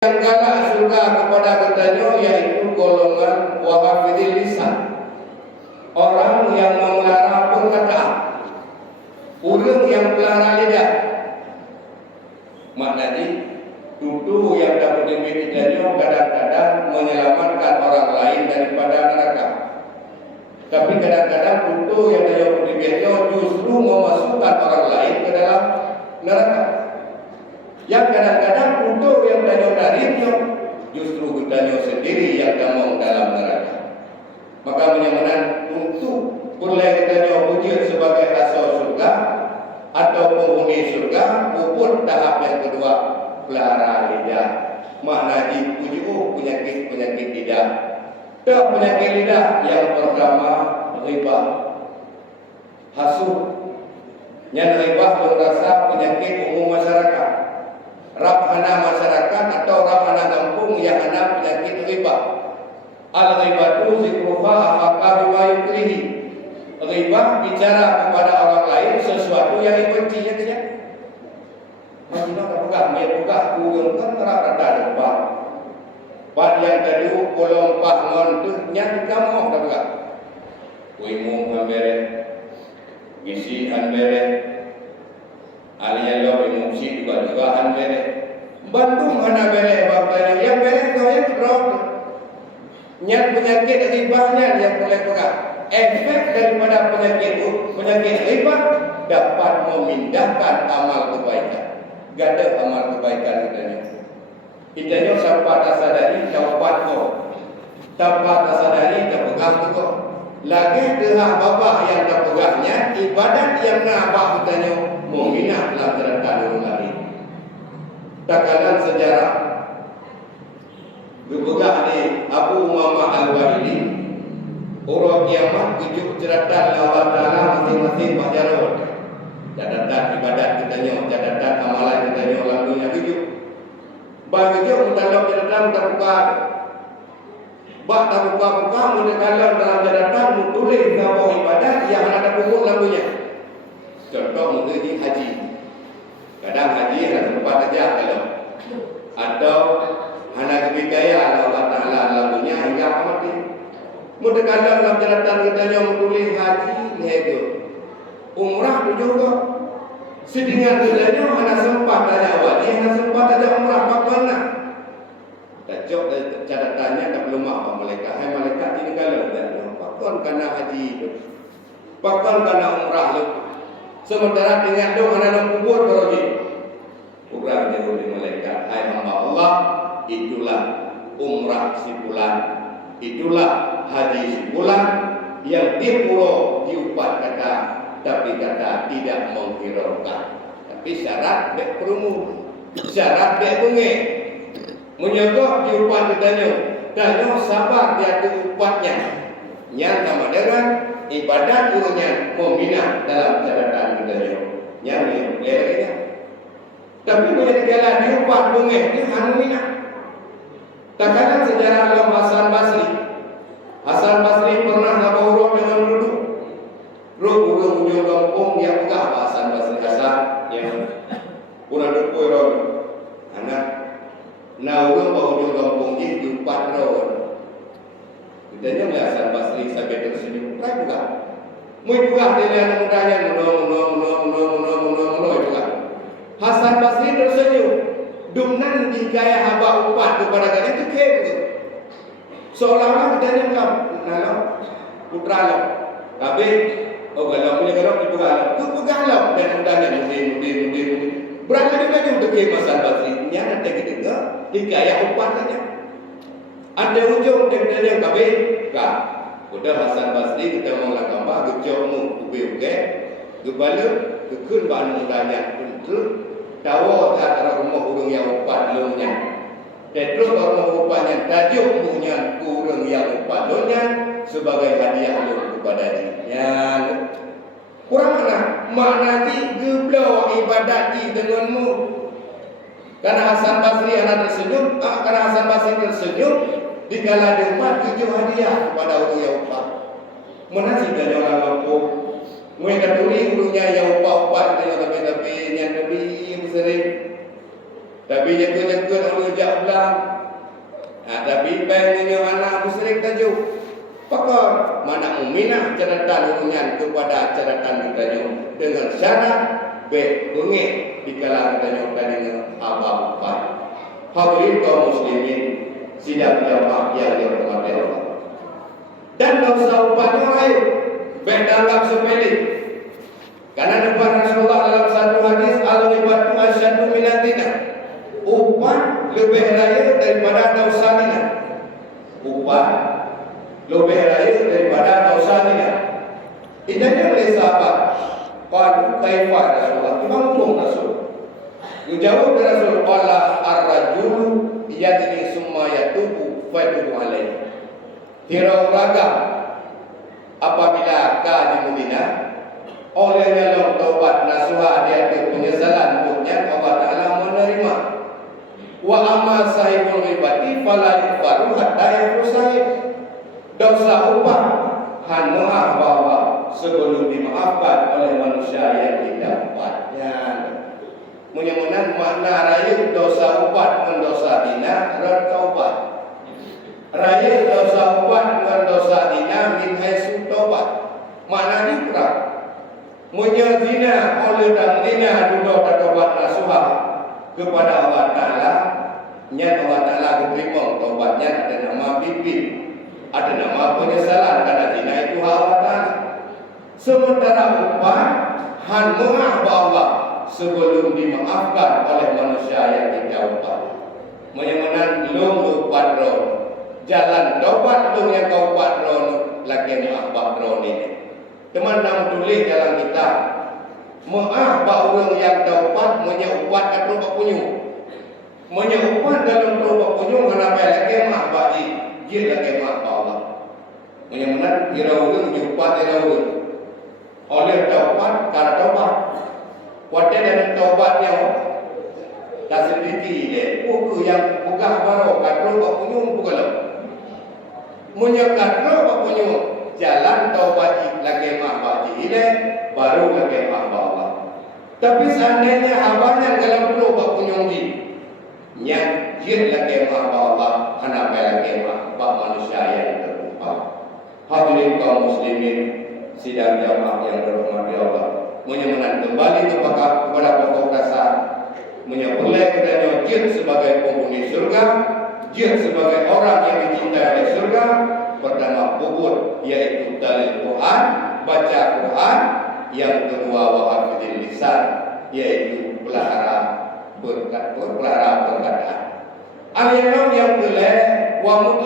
Yang galak surga kepada katanya yaitu golongan wahafidil lisan, orang yang memelihara perkataan, orang yang pelihara lidah. Maknanya tuduh yang dapat diberikannya kadang-kadang menyelamatkan orang lain daripada neraka, tapi kadang-kadang tuduh yang dapat diberikannya justru memasukkan orang lain ke dalam neraka. Yang kadang-kadang tuduh yang darinya justru kitanya sendiri yang damang dalam neraka. Maka menyamakan untuk boleh kitanya wujud sebagai asal surga atau penghuni surga, maupun tahap yang kedua pelihara lidah. Maknanya wujud penyakit lidah. Tak penyakit lidah yang pertama riba, hasud. Yang riba merasa penyakit umum masyarakat. Rakhana masyarakat atau rakhana kampung yang ada penyakit riba. Al-ghibatu zikruha afaka bima yukrihi. Riba bicara kepada orang lain sesuatu yang dibencinya saja. Macam mana buka, dia buka kurung kan rata riba. Pad yang tadi kolom pahmon tu nyan kamu dah buka. Kuimu ambere, gisi ambere. Aliyah lo emosi juga bere. Bantu mana bere bapaknya yang bere tu yang drop. Nyat penyakit ribanya yang boleh pegang. Efek daripada penyakit riba dapat memindahkan amal kebaikan. Gada amal kebaikan kitanya sampai tak sadari dapat kau. Tanpa tak sadari tak pegang tu. Lagi dehak babak yang tak pegangnya ibadat yang nak abak kitanya menghina dalam cerita orang lain. Tak kadang sejarah berpegang di Abu Umamah Al-Bahili, orang kiamat tujuh cerita Allah Ta'ala masing-masing pajarot. Catatan ibadat kitanya, catatan amalan kitanya orang dunia tujuh. Bagi dia mendalam catatan tak buka. Bak tak buka-buka mendalam dalam catatan tulis nama ibadat yang ada pokok lagunya. Contoh mengerti haji. Kadang haji ada tempat saja kalau atau hanya kebidaya Allah Ta'ala lagunya hingga mati. Mudahkan dalam catatan kitanya menulis haji lego. Umrah tu juga. Sedingan kitanya hanya sempat ada wajib, hanya sempat ada umrah bagaimana. Kacau catatannya tak belum apa malaikat. Hai malaikat ini kalau dan pakon karena haji itu. Pakon karena umrah itu. Sementara dengan doa anak kubur beroji. Bukan dia oleh malaikat. Hai hamba Allah, itulah umrah si bulan, itulah haji si bulan yang dipulau diupat kata, tapi kata tidak menghiraukan. Tapi syarat dek perumu, syarat dek bunge, menyogok diupat katanya, dan sabar dia diupatnya. Yang sama dengan ibadat gurunya membina dalam catatan kitanya. Yang lelaknya. Tapi boleh dikala diupat bunga itu hanu minat. Takkan sejarah dalam Hasan Basri. Hasan Basri pernah berurut dengan duduk. Urut ujung kampung yang buka Hasan Basri Hasan yang pernah duduk anak. Nah urut ujung kampung ini diupat rawon. Kitanya Hasan Basri sampai tersenyum. Right bukan? Mui bukan dia anak mudanya menolong juga. Hasan Basri tersenyum. Dumnan dikaya haba upat kepada kali itu kem tu. Seolah-olah kitanya bilang, "Nalo, putra lo, tapi kalau punya kalau itu galau dan mudanya mudi. Berapa lagi untuk kem Hasan Basri? Nya nanti kita dikaya upat saja. Ada ujung dia kabe kah? Udah Hasan Basri kita mau lakamba gejokmu ubi-ubi gebala kekun ban mudanya untuk tahu tak rumah urang yang upat lumnya. Terus rumah upatnya tajuk punya urang yang upat lumnya sebagai hadiah lum kepada dia. Kurang mana di geblau ibadat denganmu. Karena Hasan Basri anak tersenyum, karena Hasan Basri tersenyum dikala dia upat tujuh hadiah kepada orang yang upat. Mana sih dia orang lampau? Mereka tuli urunya yang upat-upat dia tapi yang lebih sering Tapi jaga-jaga orang ujak belah. Tapi pengennya anak musyrik tajuk. Pakar mana uminah ceratan hubungan kepada ceratan kita dengan syarat bengit di kalangan kita dengan apa-apa. Hadirin kaum muslimin sidang jamaah yang dirahmati Allah. Dan dosa upahnya lain berdanggap sepele. Karena depan Rasulullah dalam satu hadis al-ibadu asyadu minatina. Upah lebih raya daripada dosa zina. Upah lebih raya daripada dosa zina. Idanya oleh sahabat. Qalu kaifa Rasulullah? Imam Rasul. Dijawab Rasul qala ar-rajulu yadni summa yatubu fatubu alaihi. Hirau ragam apabila ka di Madinah olehnya long taubat nasuha dia itu penyesalan untuknya Allah Ta'ala menerima. Wa amma sahibul ibadi fala yufaru hatta yafusahib. Dosa upah hanua bahwa sebelum dimaafkan oleh manusia yang didapatnya. Menyemunan makna raya dosa upah dan dosa dina rad taubat. Raya dosa upah dan dosa dina min haisu taubat. Makna dikra menyazina oleh dan dina duduk dan taubat nasuha kepada Allah Ta'ala. Nyat Allah Ta'ala diterima taubatnya ada nama bibit, ada nama penyesalan karena zina itu Allah Ta'ala. Sementara upah hanmu'ah Allah sebelum dimaafkan oleh manusia yang ditaubat. Menyemenan lung lupat ron jalan taubat lung yang taubat ron lagi maaf ron ini. Teman nam tulis dalam kitab maaf orang yang taubat menyupat atau berpunyung. Menyupat dalam berpunyung kenapa lagi maaf bagi dia lagi maaf Allah. Menyemenan diraulun menyupat diraulun oleh taubat karena taubat. Wadah dan taubatnya tak sedikit dia. Buku yang buka baru katro berpunyung bukan. Menyekat lo berpunyung jalan taubat lagi maaf bagi dia baru lagi maaf Allah. Tapi seandainya abang yang dalam perlu berpunyung di yang jin lagi maaf Allah, kenapa lagi maaf manusia yang terlupa. Hadirin kaum muslimin sidang jamaah yang dirahmati Allah. Menyemenang kembali kepada pokok dasar, menyebutlah kita jin sebagai penghuni surga, jin sebagai orang yang dicintai oleh surga. Pertama pokok yaitu dalil Quran, baca Quran. Yang kedua wahafidil lisan, yaitu pelihara berkat, pelihara perkataan. Al-Imam yang kelima wa